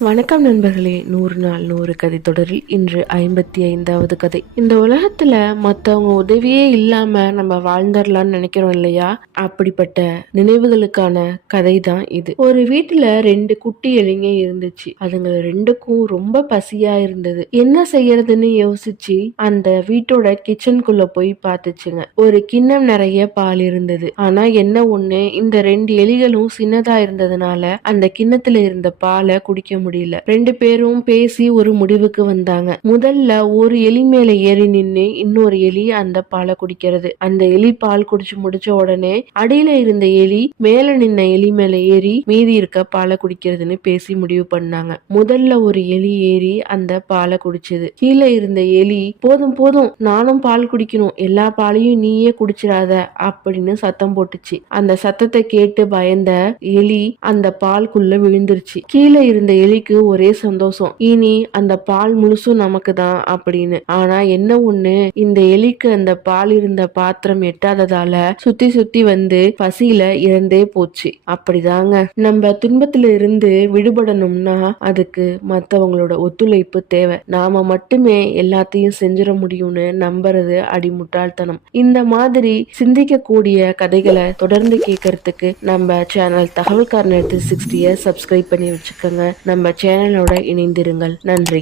வணக்கம் நண்பர்களே. 100 நாள் 100 கதை தொடரில் இன்று 55வது கதை. இந்த உலகத்துல மத்தவங்க உதவியே இல்லாம நம்ம வாழ்ந்துடலாம்னு நினைக்கிறோம் இல்லையா? அப்படிப்பட்ட நினைவுகளுக்கான கதை தான் இது. ஒரு வீட்டுல 2 குட்டி எலிங்க இருந்துச்சு. அதுங்க ரெண்டுக்கும் ரொம்ப பசியா இருந்தது. என்ன செய்யறதுன்னு யோசிச்சு அந்த வீட்டோட கிச்சனுக்குள்ள போய் பார்த்துச்சுங்க. ஒரு கிண்ணம் நிறைய பால் இருந்தது. ஆனா என்ன ஒண்ணு, இந்த 2 எலிகளும் சின்னதா இருந்ததுனால அந்த கிண்ணத்துல இருந்த பாலை குடிக்க முடியல. 2 பேரும் பேசி ஒரு முடிவுக்கு வந்தாங்க. முதல்ல ஒரு எலி மேல ஏறி நின்னு இன்னொரு எலி அந்த பாலை குடிக்கிறது. அந்த எலி பால் குடிச்சு முடிச்ச உடனே அடியில இருந்த எலி மேல நின்ன எலி மேல ஏறி மீதி இருக்க பாலை குடிக்கிறதுன்னு பேசி முடிவு பண்ணாங்க. முதல்ல ஒரு எலி ஏறி அந்த பாலை குடிச்சது. கீழே இருந்த எலி, போதும் போதும், நானும் பால் குடிக்கணும், எல்லா பாலையும் நீயே குடிச்சிடாத அப்படின்னு சத்தம் போட்டுச்சு. அந்த சத்தத்தை கேட்டு பயந்த எலி அந்த பால்குள்ள விழுந்துருச்சு. கீழே இருந்த எலிக்கு ஒரே சந்தோஷம், இனி அந்த பால் முழுசும் நமக்கு தான் அப்படின்னு. ஆனா என்ன ஒண்ணு, இந்த எலிக்கு அந்த பால் இருந்த பாத்திரம் எட்டாததால சுத்தி சுத்தி வந்து பசியில இறந்தே போச்சு. அப்படிதாங்க, நம்ம துன்பத்துல இருந்து விடுபடணும்னா அதுக்கு மத்தவங்களோட ஒத்துழைப்பு தேவை. நாம மட்டுமே எல்லாத்தையும் செஞ்சிட முடியும்னு நம்புறது அடிமுட்டாள்தனம். இந்த மாதிரி சிந்திக்க கூடிய கதைகளை தொடர்ந்து கேட்கறதுக்கு நம்ம சேனல் தகவல் கார்னர் 360 சப்ஸ்கிரைப் பண்ணி வச்சுக்கோங்க. நம்ம சேனலோட இணைந்திருங்கள். நன்றி.